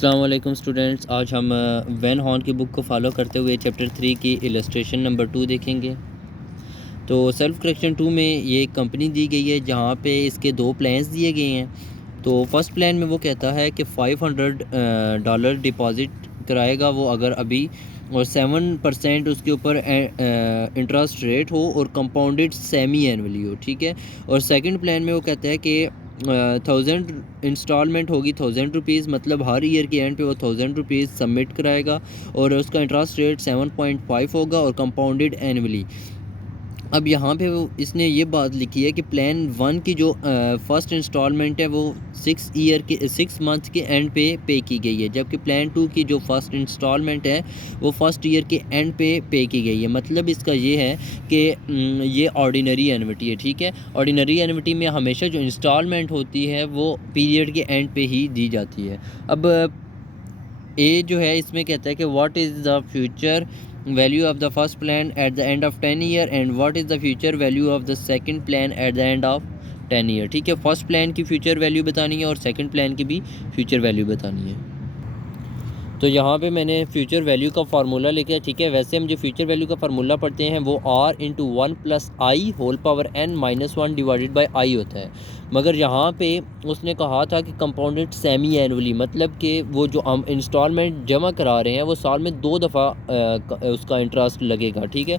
अस्सलाम वालेकुम स्टूडेंट्स, आज हम वैन हॉर्न की बुक को फॉलो करते हुए चैप्टर 3 की इलस्ट्रेशन नंबर 2 देखेंगे। तो सेल्फ करेक्शन 2 में ये एक कंपनी दी गई है जहाँ पे इसके दो प्लान्स दिए गए हैं। तो फर्स्ट प्लान में वो कहता है कि $500 डिपॉज़िट कराएगा वो अगर अभी, और 7% उसके ऊपर इंटरेस्ट रेट हो और कंपाउंडेड सेमी एनुअली हो, ठीक है। और सेकंड प्लान में वो कहता है कि 1000 इंस्टॉलमेंट होगी ₹1000, मतलब हर ईयर के एंड पे वो ₹1000 सबमिट कराएगा और उसका इंटरेस्ट रेट 7.5 होगा और कंपाउंडेड एनुअली। अब यहाँ पे वो इसने ये बात लिखी है कि प्लान 1 की जो फ़र्स्ट इंस्टॉलमेंट है वो 6 मंथ के एंड पे की गई है, जबकि प्लान 2 की जो फ़र्स्ट इंस्टॉलमेंट है वो फर्स्ट ईयर के एंड पे की गई है। मतलब इसका ये है कि ये ऑर्डिनरी एन्युटी है, ठीक है। ऑर्डिनरी एन्युटी में हमेशा जो इंस्टॉलमेंट होती है वो पीरियड के एंड पे ही दी जाती है। अब ए जो है इसमें कहता है कि what is the future value of the first plan at the end of 10 year and what is the future value of the second plan at the end of 10 year, ठीक है। फर्स्ट प्लान की future value बतानी है और second plan की भी future value बतानी है। तो यहाँ पे मैंने फ्यूचर वैल्यू का फार्मूला लिखा है, ठीक है। वैसे हम जो फ्यूचर वैल्यू का फार्मूला पढ़ते हैं वो r into 1 plus I whole power n minus 1 divided by i होता है। मगर यहाँ पे उसने कहा था कि कंपाउंडेड सेमी एनुअली, मतलब कि वो जो हम इंस्टॉलमेंट जमा करा रहे हैं वो साल में 2 दफ़ा उसका इंटरेस्ट लगेगा, ठीक है।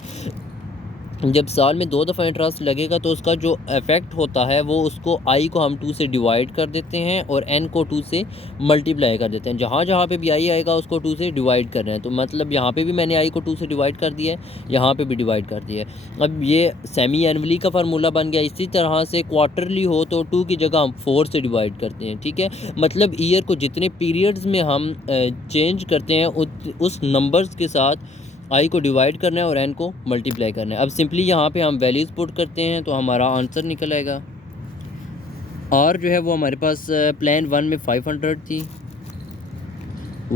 जब साल में 2 दफ़ा इंटरेस्ट लगेगा तो उसका जो इफ़ेक्ट होता है वो उसको आई को हम 2 से डिवाइड कर देते हैं और एन को 2 से मल्टीप्लाई कर देते हैं। जहाँ जहाँ पे भी आई आएगा उसको 2 से डिवाइड कर रहे हैं। तो मतलब यहाँ पे भी मैंने आई को 2 से डिवाइड कर दिया है, यहाँ पे भी डिवाइड कर दिया है। अब ये सेमी एनुअली का फार्मूला बन गया। इसी तरह से क्वार्टरली हो तो 2 की जगह हम 4 से डिवाइड करते हैं, ठीक है। मतलब ईयर को जितने पीरियड्स में हम चेंज करते हैं उस नंबर्स के साथ आई को डिवाइड करना है और एन को मल्टीप्लाई करना है। अब सिंपली यहाँ पे हम वैल्यूज़ पुट करते हैं तो हमारा आंसर निकल आएगा। और जो है वो हमारे पास प्लान 1 में 500 थी,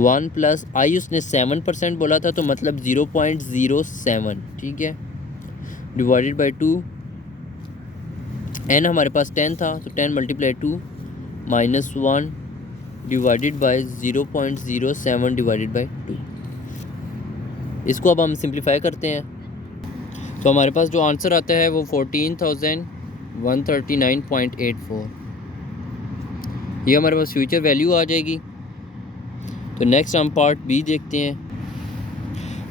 1 प्लस आई उसने 7% बोला था तो मतलब 0.07, ठीक है, डिवाइडेड बाई 2। एन हमारे पास 10 था तो 10 multiply 2 minus 1 divided by 0.07 divided by 2। इसको अब हम सिंप्लीफाई करते हैं तो हमारे पास जो आंसर आता है वो 14,139.84। ये हमारे पास फ्यूचर वैल्यू आ जाएगी। तो नेक्स्ट हम पार्ट बी देखते हैं।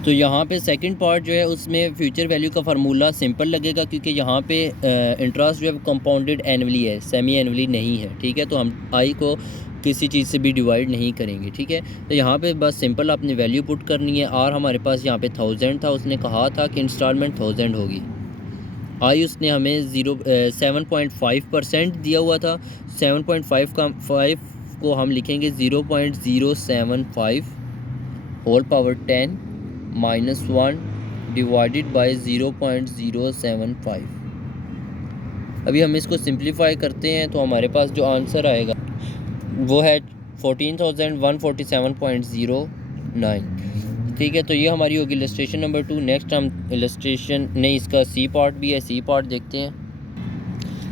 तो यहाँ पे सेकंड पार्ट जो है उसमें फ्यूचर वैल्यू का फार्मूला सिंपल लगेगा क्योंकि यहाँ पे इंटरेस्ट जो है कंपाउंडेड एनुअली है, सेमी एनुअली नहीं है, ठीक है। तो हम आई को किसी चीज़ से भी डिवाइड नहीं करेंगे, ठीक है। तो यहाँ पे बस सिंपल आपने वैल्यू पुट करनी है। और हमारे पास यहाँ पे 1000 था, उसने कहा था कि इंस्टॉलमेंट 1000 होगी। आई उसने हमें 7.5% दिया हुआ था। 7.5 का 5 को हम लिखेंगे 0.075 whole power 10 minus 1 divided by 0.075। अभी हम इसको सिंप्लीफाई करते हैं तो हमारे पास जो आंसर आएगा वो है 14,147.09, ठीक है। तो ये हमारी होगी इलस्ट्रेशन नंबर 2। नेक्स्ट हम इलस्ट्रेशन नहीं, इसका सी पार्ट भी है, सी पार्ट देखते हैं।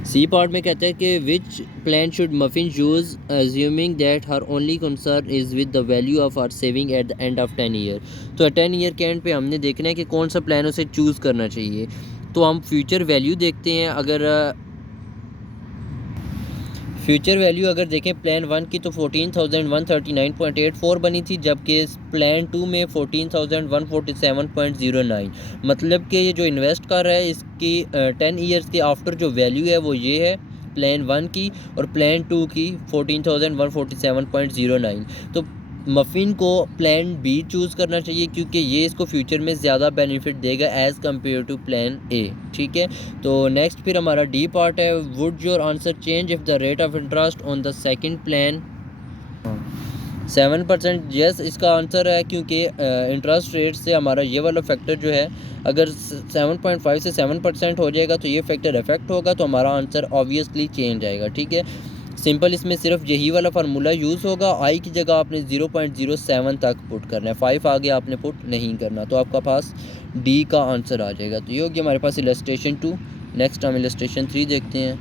सी पार्ट में कहते हैं कि which plan should Muffin use assuming that her only concern is with the value of our saving at the end of 10 year. तो 10 ईयर के एंड पे हमने देखना है कि कौन सा प्लान उसे चूज़ करना चाहिए। तो हम फ्यूचर वैल्यू देखते हैं। अगर फ्यूचर वैल्यू अगर देखें प्लान 1 की तो 14,139.84 बनी थी, जबकि प्लान 2 में 14,147.09। मतलब कि ये जो इन्वेस्ट कर रहा है इसकी 10 ईयर्स के आफ्टर जो वैल्यू है वो ये है प्लान 1 की, और प्लान 2 की 14,147.09। तो मफ़िन को प्लान बी चूज़ करना चाहिए क्योंकि ये इसको फ्यूचर में ज़्यादा बेनिफिट देगा as compare to plan A, ठीक है। तो नेक्स्ट फिर हमारा डी पार्ट है, would your answer change if the rate of interest on the second plan 7%। Yes इसका आंसर है क्योंकि इंटरेस्ट रेट से हमारा ये वाला फैक्टर जो है अगर 7.5 से 7% हो जाएगा तो ये फैक्टर इफेक्ट होगा, तो हमारा आंसर ऑब्वियसली चेंज आएगा, ठीक है। सिंपल इसमें सिर्फ यही वाला फार्मूला यूज़ होगा। आई की जगह आपने 0.07 तक पुट करना है, 5 आगे आपने पुट नहीं करना, तो आपका पास डी का आंसर आ जाएगा। तो ये होगी हमारे पास इलस्ट्रेशन 2। नेक्स्ट हम इलस्ट्रेशन 3 देखते हैं।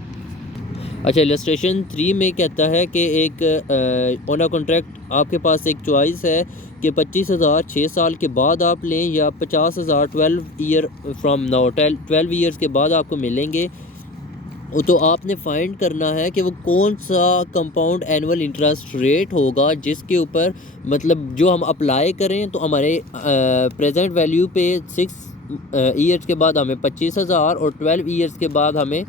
अच्छा, इलस्ट्रेशन 3 में कहता है कि एक ऑन अ कॉन्ट्रैक्ट आपके पास एक चॉइस है कि 25,000 6 साल के बाद आप लें या 50,000 12 ईयर फ्रॉम नाउ 12 ईयर्स के बाद आपको मिलेंगे। तो आपने फाइंड करना है कि वो कौन सा कंपाउंड एनुअल इंटरेस्ट रेट होगा जिसके ऊपर मतलब जो हम अप्लाई करें तो हमारे प्रेजेंट वैल्यू पे 6 ईयर्स के बाद हमें 25,000 और 12 ईयर्स के बाद हमें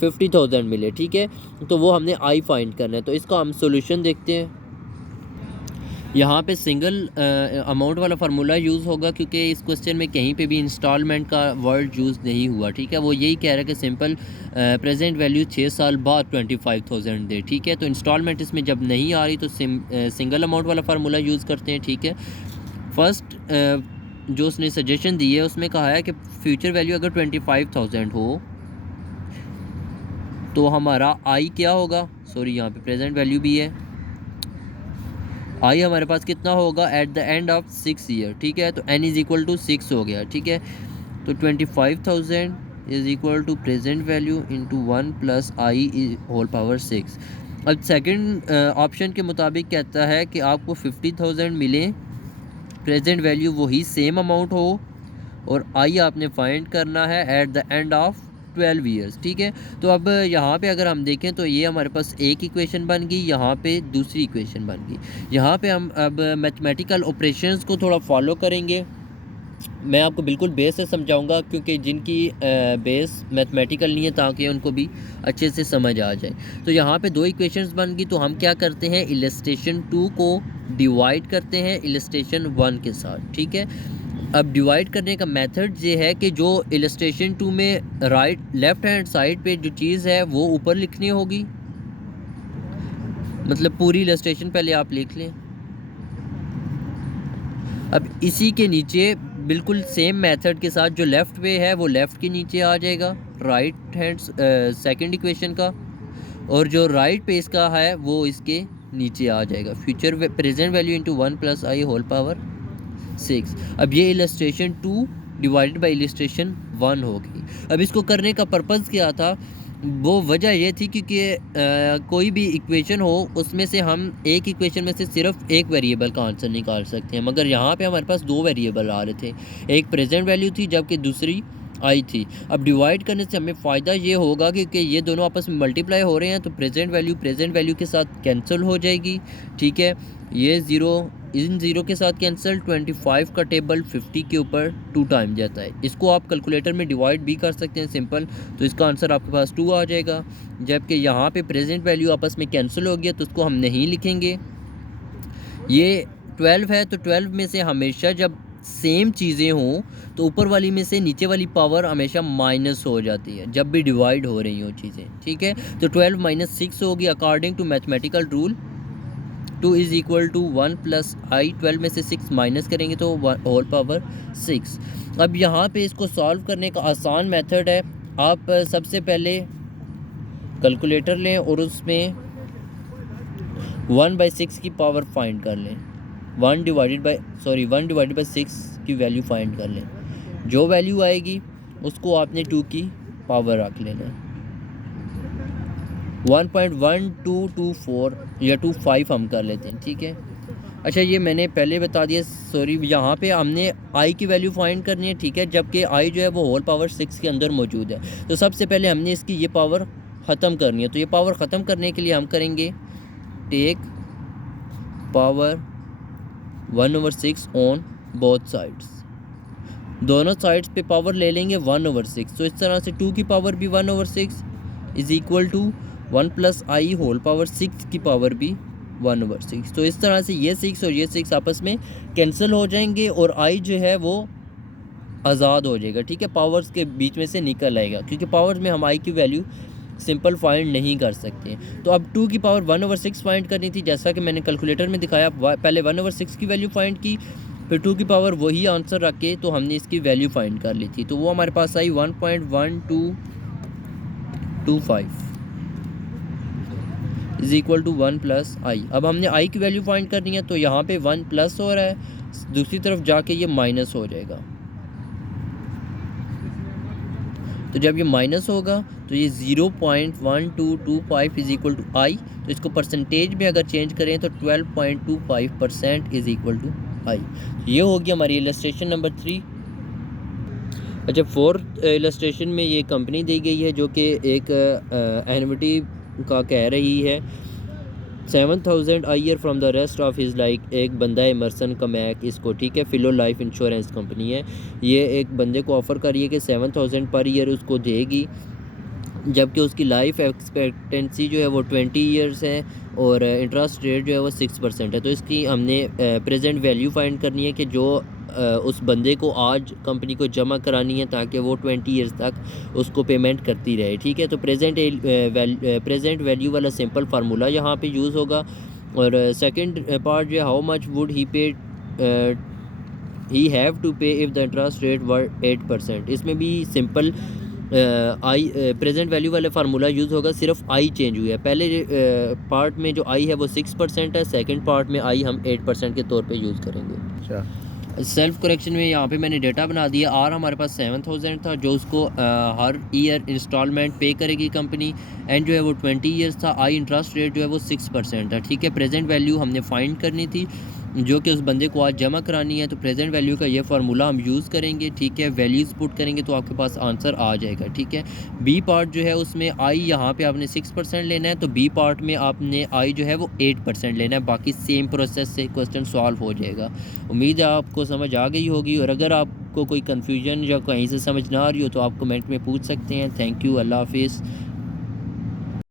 50,000 मिले। ठीक है, तो वो हमने आई फाइंड करना है। तो इसका हम सोल्यूशन देखते हैं। यहाँ पे सिंगल अमाउंट वाला फार्मूला यूज़ होगा क्योंकि इस क्वेश्चन में कहीं पे भी इंस्टॉलमेंट का वर्ड यूज़ नहीं हुआ। ठीक है, वो यही कह रहा है कि सिंपल प्रेजेंट वैल्यू 6 साल बाद 25,000 दे। ठीक है, तो इंस्टॉलमेंट इसमें जब नहीं आ रही तो सिंगल अमाउंट वाला फार्मूला यूज़ करते हैं। ठीक है, फर्स्ट जो उसने सजेशन दी है उसमें कहा है कि फ्यूचर वैल्यू अगर 25,000 हो तो हमारा आई क्या होगा, सॉरी यहाँ पे प्रेजेंट वैल्यू भी है, आई हमारे पास कितना होगा eight the end of 6 year. ठीक है, तो n इज़ इक्वल टू 6 हो गया। ठीक है, तो 25,000 is equal to present value into 1 plus I whole power 6। अब सेकंड ऑप्शन के मुताबिक कहता है कि आपको 50,000 मिले, प्रेजेंट वैल्यू वही सेम अमाउंट हो और आई आपने फाइंड करना है eight the end of 12 years. ठीक है, तो अब यहाँ पे अगर हम देखें तो ये हमारे पास एक इक्वेशन बन गई, यहाँ पे दूसरी इक्वेशन बन गई। यहाँ पे हम अब मैथमेटिकल ऑपरेशंस को थोड़ा फॉलो करेंगे। मैं आपको बिल्कुल बेस से समझाऊंगा क्योंकि जिनकी बेस मैथमेटिकल नहीं है ताकि उनको भी अच्छे से समझ आ जाए। तो यहाँ पे दो इक्वेशंस बन गई, तो हम क्या करते हैं, इलस्ट्रेशन 2 को डिवाइड करते हैं इलस्ट्रेशन 1 के साथ। ठीक है, अब डिवाइड करने का मेथड ये है कि जो इलस्ट्रेशन 2 में लेफ़्ट हैंड साइड पे जो चीज़ है वो ऊपर लिखनी होगी, मतलब पूरी इलस्ट्रेशन पहले आप लिख लें। अब इसी के नीचे बिल्कुल सेम मेथड के साथ जो लेफ़्ट पे है वो लेफ़्ट के नीचे आ जाएगा राइट हैंड सेकंड इक्वेशन का, और जो राइट पे इसका है वो इसके नीचे आ जाएगा future present value into 1 plus आई होल पावर 6। अब ये इलस्ट्रेशन 2 डिवाइडेड बाई इलस्ट्रेशन 1 हो गई। अब इसको करने का पर्पज़ क्या था, वो वजह ये थी क्योंकि कोई भी इक्वेशन हो उसमें से हम एक इक्वेशन में से सिर्फ एक वेरिएबल का आंसर निकाल सकते हैं, मगर यहाँ पे हमारे पास दो वेरिएबल आ रहे थे, एक प्रेजेंट वैल्यू थी जबकि दूसरी आई थी। अब डिवाइड करने से हमें फ़ायदा ये होगा क्योंकि ये दोनों आपस में मल्टीप्लाई हो रहे हैं तो प्रेजेंट वैल्यू के साथ कैंसिल हो जाएगी। ठीक है, ये ज़ीरो इन ज़ीरो के साथ कैंसिल, 25 का टेबल 50 के ऊपर 2 टाइम जाता है। इसको आप कैलकुलेटर में डिवाइड भी कर सकते हैं सिंपल, तो इसका आंसर आपके पास 2 आ जाएगा। जबकि यहाँ पे प्रेजेंट वैल्यू आपस में कैंसिल हो गया तो उसको हम नहीं लिखेंगे। ये 12 है तो 12 में से हमेशा जब सेम चीज़ें हों तो ऊपर वाली में से नीचे वाली पावर हमेशा माइनस हो जाती है जब भी डिवाइड हो रही हो चीज़ें। ठीक है, तो 12 माइनस 6 होगी according to mathematical rule 2 is equal to 1 plus I. 12 में से 6 माइनस करेंगे तो होल पावर 6। अब यहाँ पे इसको सॉल्व करने का आसान मेथड है, आप सबसे पहले कैलकुलेटर लें और उसमें 1/6 की पावर फाइंड कर लें, 1 डिवाइडेड बाई 6 की वैल्यू फाइंड कर लें। जो वैल्यू आएगी उसको आपने 2 की पावर रख लेना है। 1.1224 या 25 हम कर लेते हैं। ठीक है, अच्छा ये मैंने पहले बता दिया, सॉरी, यहाँ पे हमने आई की वैल्यू फाइंड करनी है। ठीक है, जबकि आई जो है वो होल पावर 6 के अंदर मौजूद है, तो सबसे पहले हमने इसकी ये पावर ख़त्म करनी है। तो ये पावर ख़त्म करने के लिए हम करेंगे take power 1/6 on both sides, दोनों साइड्स पे पावर ले लेंगे 1/6। तो इस तरह से 2 की पावर भी 1/6 is equal to 1 plus I whole power 6 की पावर भी 1/6। तो इस तरह से ये 6 और ये 6 आपस में कैंसिल हो जाएंगे और आई जो है वो आज़ाद हो जाएगा। ठीक है, पावर्स के बीच में से निकल आएगा क्योंकि पावर्स में हम आई की वैल्यू सिंपल फाइंड नहीं कर सकते। तो अब 2 की पावर 1/6 फाइंड करनी थी, जैसा कि मैंने कैलकुलेटर में दिखाया। पहले 1/6 की वैल्यू फाइंड की, फिर 2 की पावर वही आंसर रख के तो हमने इसकी वैल्यू फाइंड कर ली थी, तो वो हमारे पास आई 1.1225 इज़ इक्वल टू 1 प्लस आई। अब हमने आई की वैल्यू फाइंड करनी है, तो यहाँ पे 1 प्लस हो रहा है, दूसरी तरफ जाके ये माइनस हो जाएगा। तो जब ये माइनस होगा तो ये 0.1225 इज़ इक्वल टू आई, तो इसको परसेंटेज में अगर चेंज करें तो 12.25% इज़ इक्वल टू आई। ये होगी हमारी इलस्ट्रेशन नंबर 3। अच्छा, फोर्थ इलस्ट्रेशन में ये कंपनी दी गई है जो कि एक एनविटी का कह रही है 7,000 a year from the rest of his like. एक बंदा है मर्सन कमैक इसको, ठीक है, फिलो लाइफ इंश्योरेंस कंपनी है, ये एक बंदे को ऑफ़र करिए कि 7,000 पर ईयर उसको देगी, जबकि उसकी लाइफ एक्सपेक्टेंसी जो है वो 20 ईयर्स है और इंटरेस्ट रेट जो है वो 6% है। तो इसकी हमने प्रेजेंट वैल्यू फाइंड करनी है कि जो उस बंदे को आज कंपनी को जमा करानी है ताकि वो 20 ईयर्स तक उसको पेमेंट करती रहे, ठीक है। तो प्रेजेंट वैल्यू वाला सिंपल फार्मूला यहाँ पे यूज़ होगा। और सेकंड पार्ट जो है, how much would he paid he have to pay if the interest rate were 8%। इसमें भी सिंपल आई प्रेजेंट वैल्यू वाला फार्मूला यूज़ होगा, सिर्फ आई चेंज हुई है। पहले पार्ट में जो आई है वो 6% है, सेकंड पार्ट में आई हम 8% के तौर पे यूज़ करेंगे। अच्छा, सेल्फ करेक्शन में यहाँ पे मैंने डेटा बना दिया। आर हमारे पास 7,000 था जो उसको हर ईयर इंस्टॉलमेंट पे करेगी कंपनी, एंड जो है वो 20 ईयर्स था। आई इंटरेस्ट रेट जो है वो 6% है, ठीक है। प्रेजेंट वैल्यू हमने फाइंड करनी थी जो कि उस बंदे को आज जमा करानी है, तो प्रेजेंट वैल्यू का ये फार्मूला हम यूज़ करेंगे, ठीक है। वैल्यूज़ पुट करेंगे तो आपके पास आंसर आ जाएगा, ठीक है। बी पार्ट जो है उसमें आई यहाँ पे आपने 6% लेना है, तो बी पार्ट में आपने आई जो है वो 8% लेना है। बाकी सेम प्रोसेस से क्वेश्चन सॉल्व हो जाएगा। उम्मीद है आपको समझ आ गई होगी, और अगर आपको कोई कन्फ्यूजन या कहीं से समझ ना आ रही हो तो आप कमेंट में पूछ सकते हैं। थैंक यू, अल्लाह हाफिज़।